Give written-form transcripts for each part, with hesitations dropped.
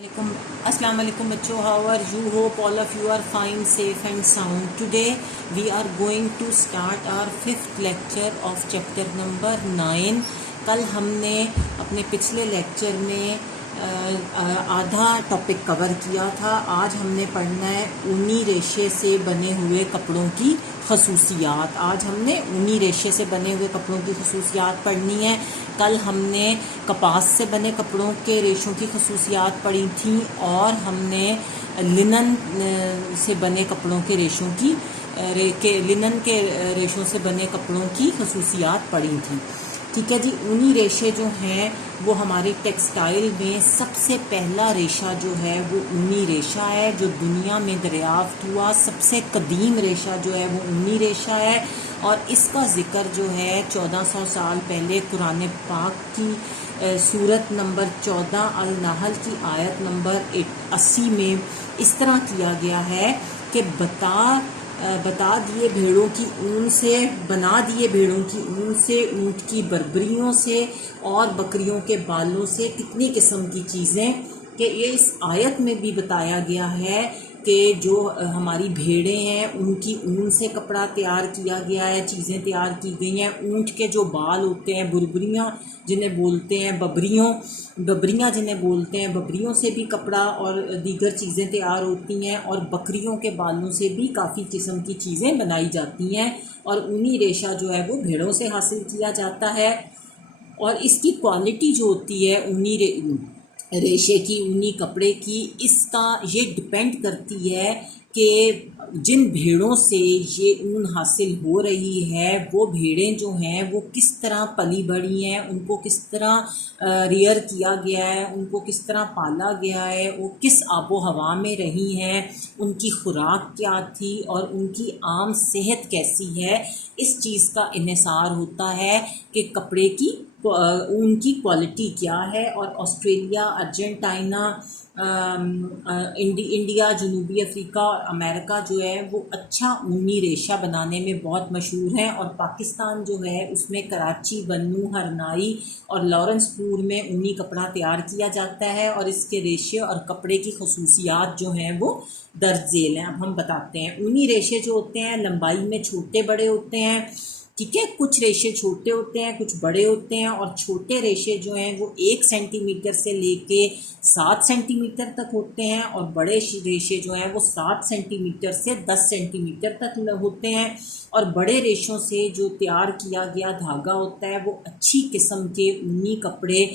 Assalamu alaikum bachcho, how are you? Hope all of you are fine, safe and sound. Today we are going to start our fifth lecture of chapter number 9. कल हमने अपने पिछले lecture में आधा topic cover किया था। आज हमने पढ़ना है ऊनी रेशे से बने हुए कपड़ों की खसूसियात। आज हमने ऊनी रेशे से बने हुए कपड़ों की खसूसियात पढ़नी है। कल हमने कपास से बने कपड़ों के रेशों की खसूसियात पढ़ी थी और हमने लिनन से बने कपड़ों के रेशों की लिनन के रेशों से बने कपड़ों की खसूसियात पढ़ी थी। ठीक है जी। ऊनी रेशे जो हैं वो हमारी टेक्सटाइल में सबसे पहला रेशा जो है वो ऊनी रेशा है, जो दुनिया में दरियाफ्त हुआ। सबसे कदीम रेशा जो है वो ऊनी रेशा है और इसका ज़िक्र जो है 1400 साल पहले कुरान पाक की सूरत नंबर 14 अल नहल की आयत नंबर 80 में इस तरह किया गया है कि बता दिए भेड़ों की ऊन से, बना दिए भेड़ों की ऊन से, ऊँट की बर्बरियों से और बकरियों के बालों से कितनी किस्म की चीज़ें, कि ये इस आयत में भी बताया गया है कि जो हमारी भेड़ें हैं उनकी ऊन से कपड़ा तैयार किया गया है, चीज़ें तैयार की गई हैं। ऊँट के जो बाल होते हैं, बुरबरियाँ जिन्हें बोलते हैं, बबरियाँ जिन्हें बोलते हैं, बबरियों से भी कपड़ा और दीगर चीज़ें तैयार होती हैं और बकरियों के बालों से भी काफ़ी किस्म की चीज़ें बनाई जाती हैं। और ऊनी रेशा जो है वो भेड़ों से हासिल किया जाता है और इसकी क्वालिटी जो होती है ऊनी रेशे की, ऊनी कपड़े की, इसका ये डिपेंड करती है कि जिन भेड़ों से ये ऊन हासिल हो रही है वो भेड़ें जो हैं वो किस तरह पली बढ़ी हैं, उनको किस तरह रियर किया गया है, उनको किस तरह पाला गया है, वो किस आबो हवा में रही हैं, उनकी खुराक क्या थी और उनकी आम सेहत कैसी है। इस चीज़ का इन्हिसार होता है कि कपड़े की ऊन की क्वालिटी क्या है। और ऑस्ट्रेलिया, अर्जेंटीना, इंडिया, जनूबी अफ्रीका और अमेरिका जो है वो अच्छा ऊनी रेशा बनाने में बहुत मशहूर हैं। और पाकिस्तान जो है उसमें कराची, बन्नू, हरनाई और लॉरेंसपुर में ऊनी कपड़ा तैयार किया जाता है और इसके रेशे और कपड़े की खसूसियात जो हैं वो दर्ज झेल हैं। अब हम बताते हैं। ऊनी रेशे जो होते हैं लंबाई में छोटे बड़े होते हैं। ठीक है, कुछ रेशे छोटे होते हैं, कुछ बड़े होते हैं और छोटे रेशे जो हैं वो 1 सेंटीमीटर से लेके 7 सेंटीमीटर तक होते हैं और बड़े रेशे जो हैं वो 7 सेंटीमीटर से 10 सेंटीमीटर तक होते हैं। और बड़े रेशों से जो तैयार किया गया धागा होता है वो अच्छी किस्म के ऊनी कपड़े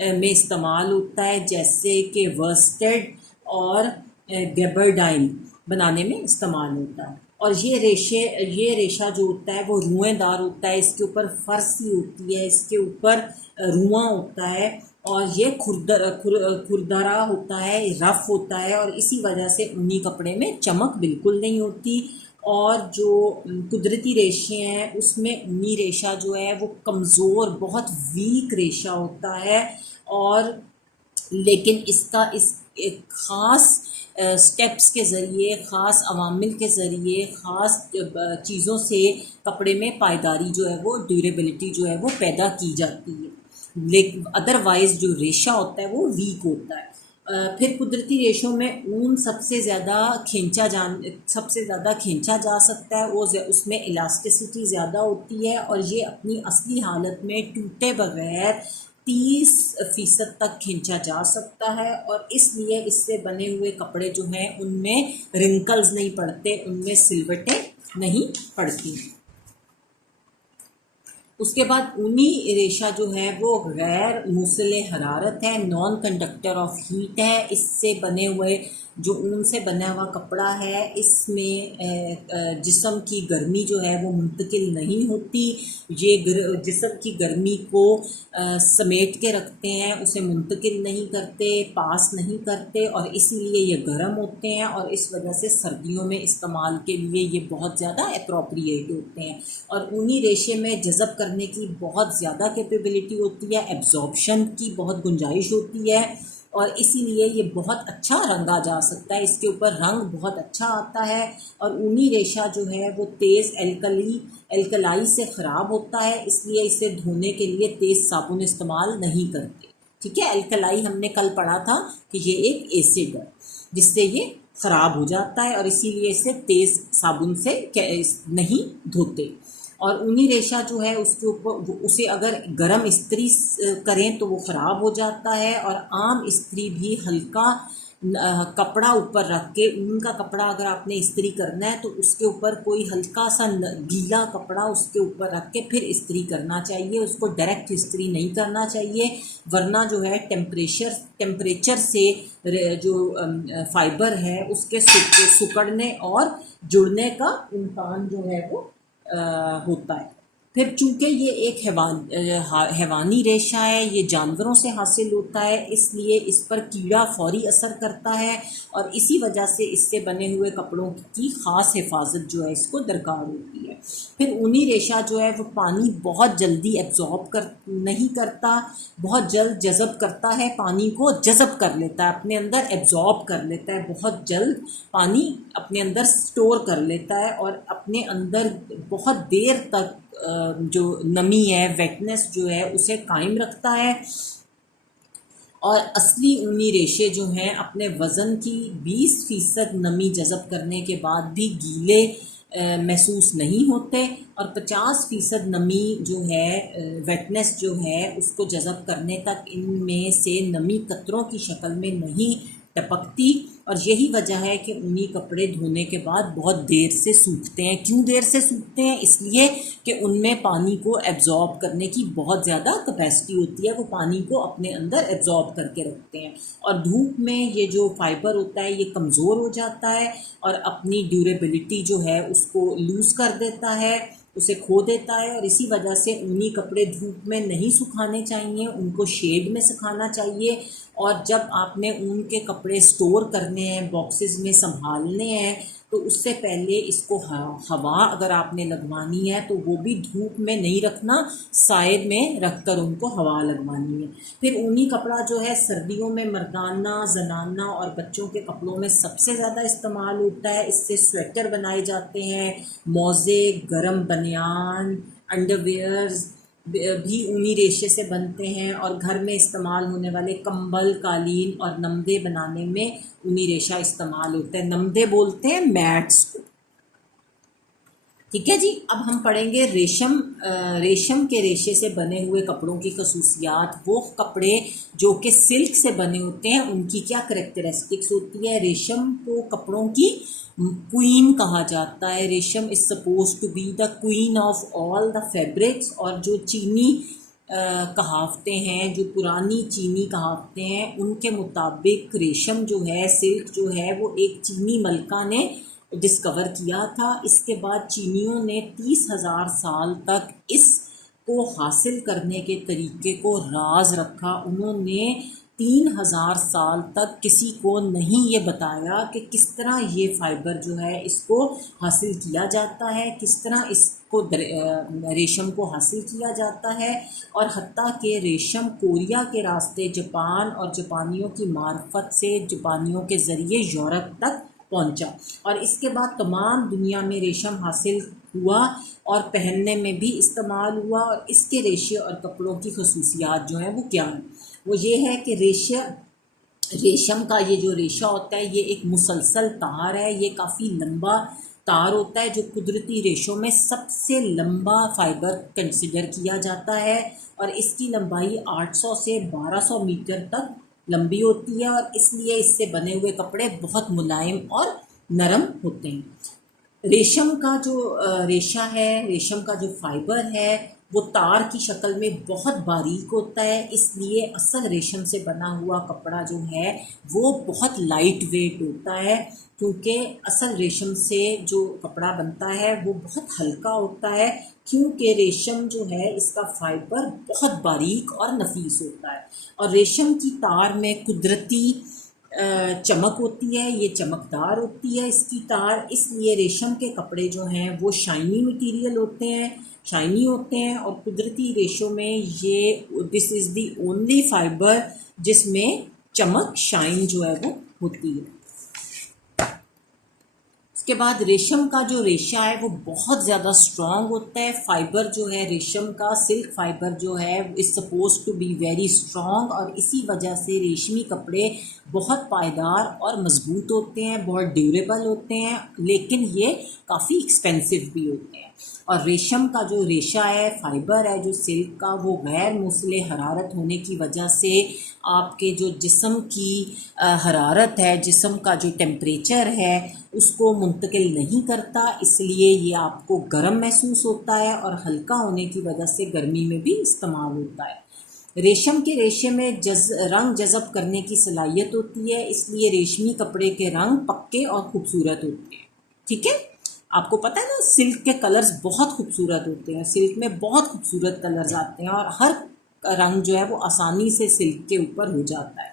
में इस्तेमाल होता है, जैसे कि वर्स्टेड और गैबरडाइन बनाने में इस्तेमाल होता है। और ये रेशा जो होता है वो रुएदार होता है, इसके ऊपर फर्सी होती है, इसके ऊपर रुआं होता है और ये खुरदरा होता है, रफ़ होता है और इसी वजह से ऊनी कपड़े में चमक बिल्कुल नहीं होती। और जो कुदरती रेशे हैं उसमें ऊनी रेशा जो है वो कमज़ोर, बहुत वीक रेशा होता है। और लेकिन इसका एक ख़ास स्टेप्स के ज़रिए, ख़ास अवामिल के ज़रिए, ख़ास चीज़ों से कपड़े में पायदारी जो है वो, ड्यूरेबिलिटी जो है वो पैदा की जाती है। लेकिन अदरवाइज़ जो रेशा होता है वो वीक होता है। फिर कुदरती रेशों में ऊन सबसे ज़्यादा खींचा जा सकता है, वो उसमें इलास्टिसिटी ज़्यादा होती है और ये अपनी असली हालत में टूटे बगैर 30% तक खींचा जा सकता है। और इसलिए इससे बने हुए कपड़े जो हैं उनमें रिंकल्स नहीं पड़ते, उनमें सिलवटें नहीं पड़ती। उसके बाद ऊनी रेशा जो है वो गैर मुसले हरारत है, नॉन कंडक्टर ऑफ हीट है। इससे बने हुए जो ऊन से बना हुआ कपड़ा है इसमें जिस्म की गर्मी जो है वो मुंतकिल नहीं होती। ये जिस्म की गर्मी को समेट के रखते हैं, उसे मुंतकिल नहीं करते, पास नहीं करते और इसीलिए ये गर्म होते हैं और इस वजह से सर्दियों में इस्तेमाल के लिए ये बहुत ज़्यादा एप्रोप्रिएट होते हैं। और ऊनी रेशे में जज़ब करने की बहुत ज़्यादा कैपेबिलिटी होती है, एब्जॉर्प्शन की बहुत गुंजाइश होती है और इसीलिए ये बहुत अच्छा रंगा जा सकता है, इसके ऊपर रंग बहुत अच्छा आता है। और ऊनी रेशा जो है वो तेज़ एल्कलाई से ख़राब होता है, इसलिए इसे धोने के लिए तेज़ साबुन इस्तेमाल नहीं करते। ठीक है, अल्कलाई हमने कल पढ़ा था कि ये एक एसिड है जिससे ये ख़राब हो जाता है और इसीलिए इसे तेज़ साबुन से नहीं धोते। और ऊनी रेशा जो है उसके ऊपर उसे अगर गर्म इस्त्री करें तो वो ख़राब हो जाता है। और आम इस्त्री भी हल्का कपड़ा ऊपर रख के, ऊन का कपड़ा अगर आपने इस्त्री करना है तो उसके ऊपर कोई हल्का सा गीला कपड़ा उसके ऊपर रख के फिर इस्त्री करना चाहिए, उसको डायरेक्ट इस्त्री नहीं करना चाहिए, वरना जो है टेम्परेचर से जो फाइबर है उसके सिकुड़ने और जुड़ने का इम्कान जो है वो होता है। फिर चूँकि ये एक हैवानी रेशा है, ये जानवरों से हासिल होता है, इसलिए इस पर कीड़ा फौरी असर करता है और इसी वजह से इससे बने हुए कपड़ों की ख़ास हिफाजत जो है इसको दरकार होती है। फिर ऊनी रेशा जो है वो पानी बहुत जल्दी एब्जॉर्ब नहीं करता, बहुत जल्द जज़ब करता है, पानी को जज़ब कर लेता है, अपने अंदर एब्जॉर्ब कर लेता है, बहुत जल्द पानी अपने अंदर स्टोर कर लेता है और अपने अंदर बहुत देर तक जो नमी है, वेटनेस जो है उसे कायम रखता है। और असली ऊनी रेशे जो हैं अपने वज़न की 20% नमी जज़ब करने के बाद भी गीले महसूस नहीं होते और 50% नमी जो है वेटनेस जो है उसको जज़ब करने तक इनमें से नमी कतरों की शक्ल में नहीं टपकती। और यही वजह है कि ऊनी कपड़े धोने के बाद बहुत देर से सूखते हैं। क्यों देर से सूखते हैं? इसलिए कि उनमें पानी को एब्जॉर्ब करने की बहुत ज़्यादा कैपेसिटी होती है, वो पानी को अपने अंदर एब्जॉर्ब करके रखते हैं। और धूप में ये जो फाइबर होता है ये कमज़ोर हो जाता है और अपनी ड्यूरेबिलिटी जो है उसको लूज़ कर देता है, उसे खो देता है। और इसी वजह से ऊनी कपड़े धूप में नहीं सुखाने चाहिए, उनको शेड में सुखाना चाहिए। और जब आपने ऊन के कपड़े स्टोर करने हैं, बॉक्सेस में संभालने हैं, तो उससे पहले इसको हवा अगर आपने लगवानी है तो वो भी धूप में नहीं रखना, साए में रखकर उनको हवा लगवानी है। फिर ऊनी कपड़ा जो है सर्दियों में मर्दाना, जनाना और बच्चों के कपड़ों में सबसे ज़्यादा इस्तेमाल होता है। इससे स्वेटर बनाए जाते हैं, मोज़े, गरम बनियान, अंडरवेयर्स भी ऊनी रेशे से बनते हैं। और घर में इस्तेमाल होने वाले कंबल, कालीन और नमदे बनाने में ऊनी रेशा इस्तेमाल होता है। नमदे बोलते हैं मैट्स को। ठीक है जी, अब हम पढ़ेंगे रेशम। रेशम के रेशे से बने हुए कपड़ों की खसूसियात। वो कपड़े जो कि सिल्क से बने होते हैं उनकी क्या करैक्टरिस्टिक्स होती है। रेशम को कपड़ों की क्वीन कहा जाता है। रेशम is suppose to be the queen of all the fabrics. और जो चीनी कहावतें हैं, जो पुरानी चीनी कहावतें हैं, उनके मुताबिक रेशम जो है, सिल्क जो है, वो एक चीनी मलका ने डिस्कवर किया था। इसके बाद चीनियों ने 30,000 साल तक इसको हासिल करने के तरीके को राज रखा। उन्होंने 3,000 साल तक किसी को नहीं ये बताया कि किस तरह ये फाइबर जो है इसको हासिल किया जाता है, किस तरह इसको रेशम को हासिल किया जाता है। और हत्ता के रेशम कोरिया के रास्ते जापान और जापानियों की मार्फत से, जापानियों के ज़रिए यूरोप तक पहुंचा। और इसके बाद तमाम दुनिया में रेशम हासिल हुआ और पहनने में भी इस्तेमाल हुआ। और इसके रेशे और कपड़ों की खसूसियात जो हैं वो क्या हैं? वो ये है कि रेशम का ये जो रेशा होता है ये एक मुसलसल तार है। ये काफ़ी लंबा तार होता है जो कुदरती रेशों में सबसे लंबा फाइबर कंसिडर किया जाता है। और इसकी लंबाई 800 से 1200 मीटर तक लंबी होती है और इसलिए इससे बने हुए कपड़े बहुत मुलायम और नरम होते हैं। रेशम का जो रेशा है, रेशम का जो फाइबर है वो तार की शक्ल में बहुत बारीक होता है, इसलिए असल रेशम से बना हुआ कपड़ा जो है वो बहुत लाइट वेट होता है। क्योंकि असल रेशम से जो कपड़ा बनता है वो बहुत हल्का होता है, क्योंकि रेशम जो है इसका फाइबर बहुत बारीक और नफीस होता है। और रेशम की तार में कुदरती चमक होती है, ये चमकदार होती है इसकी तार, इसलिए रेशम के कपड़े जो हैं वो शाइनी मटेरियल होते हैं, शाइनी होते हैं। और कुदरती रेशों में ये this is the only fibre जिसमें चमक, शाइन जो है वो होती है। उसके बाद रेशम का जो रेशा है वो बहुत ज़्यादा स्ट्रॉन्ग होता है। फाइबर जो है रेशम का, सिल्क फाइबर जो है is suppose to be very strong, और इसी वजह से रेशमी कपड़े बहुत पायदार और मजबूत होते हैं, बहुत ड्यूरेबल होते हैं, लेकिन ये काफ़ी एक्सपेंसिव भी होते हैं। और रेशम का जो रेशा है, फाइबर है जो सिल्क का, वो गैर मुसले हरारत होने की वजह से आपके जो जिस्म की हरारत है, जिस्म का जो टेम्परेचर है उसको मुंतकिल नहीं करता, इसलिए ये आपको गर्म महसूस होता है और हल्का होने की वजह से गर्मी में भी इस्तेमाल होता है। रेशम के रेशे में रंग जज़ब करने की सलाहियत होती है, इसलिए रेशमी कपड़े के रंग पक्के और खूबसूरत होते हैं। ठीक है, आपको पता है ना, सिल्क के कलर्स बहुत खूबसूरत होते हैं, सिल्क में बहुत खूबसूरत कलर्स आते हैं और हर रंग जो है वो आसानी से सिल्क के ऊपर हो जाता है।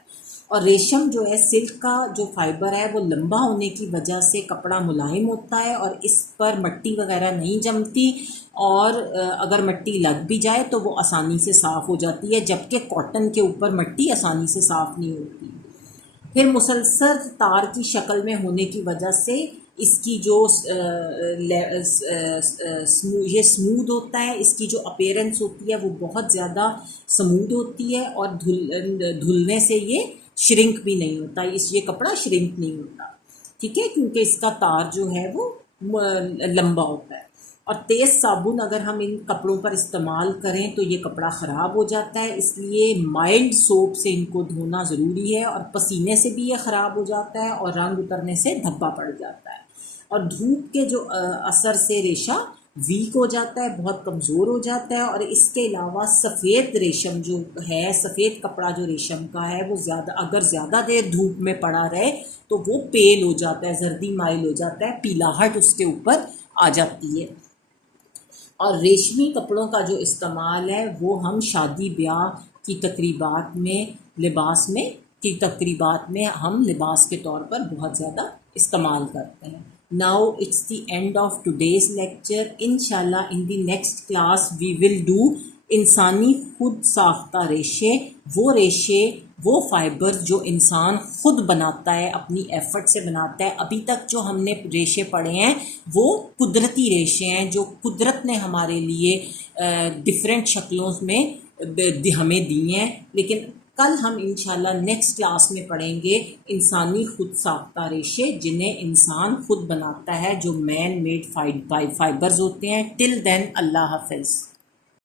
और रेशम जो है, सिल्क का जो फाइबर है वो लंबा होने की वजह से कपड़ा मुलायम होता है और इस पर मिट्टी वगैरह नहीं जमती, और अगर मिट्टी लग भी जाए तो वो आसानी से साफ़ हो जाती है, जबकि कॉटन के ऊपर मिट्टी आसानी से साफ़ नहीं होती। फिर मुसलसल तार की शक्ल में होने की वजह से इसकी जो ये स्मूथ होता है, इसकी जो अपीयरेंस होती है वो बहुत ज़्यादा स्मूथ होती है, और धुलने से ये श्रिंक भी नहीं होता, ये कपड़ा श्रिंक नहीं होता। ठीक है, क्योंकि इसका तार जो है वो लंबा होता है। और तेज़ साबुन अगर हम इन कपड़ों पर इस्तेमाल करें तो ये कपड़ा ख़राब हो जाता है, इसलिए माइल्ड सोप से इनको धोना ज़रूरी है। और पसीने से भी ये ख़राब हो जाता है और रंग उतरने से धब्बा पड़ जाता है। और धूप के जो असर से रेशा वीक हो जाता है, बहुत कमज़ोर हो जाता है। और इसके अलावा सफ़ेद रेशम जो है, सफ़ेद कपड़ा जो रेशम का है वो अगर ज़्यादा देर धूप में पड़ा रहे तो वो पेल हो जाता है, जर्दी माइल हो जाता है, पीलाहट उसके ऊपर आ जाती है। और रेशमी कपड़ों का जो इस्तेमाल है वो हम शादी ब्याह की तकरीबात में हम लिबास के तौर पर बहुत ज़्यादा इस्तेमाल करते हैं। Now it's the end of today's lecture. इंशाल्लाह in the next class we will do इंसानी खुद साख्ता रेशे, वो फाइबर जो इंसान खुद बनाता है, अपनी एफ़र्ट से बनाता है। अभी तक जो हमने रेशे पढ़े हैं वो कुदरती रेशे हैं जो कुदरत ने हमारे लिए डिफरेंट शक्लों में हमें दिए हैं, लेकिन कल हम इंशाल्लाह नेक्स्ट क्लास में पढ़ेंगे इंसानी खुद साख्ता रेशे जिन्हें इंसान खुद बनाता है, जो मैन मेड फाइबर्स होते हैं। टिल देन, अल्लाह हाफ़िज़।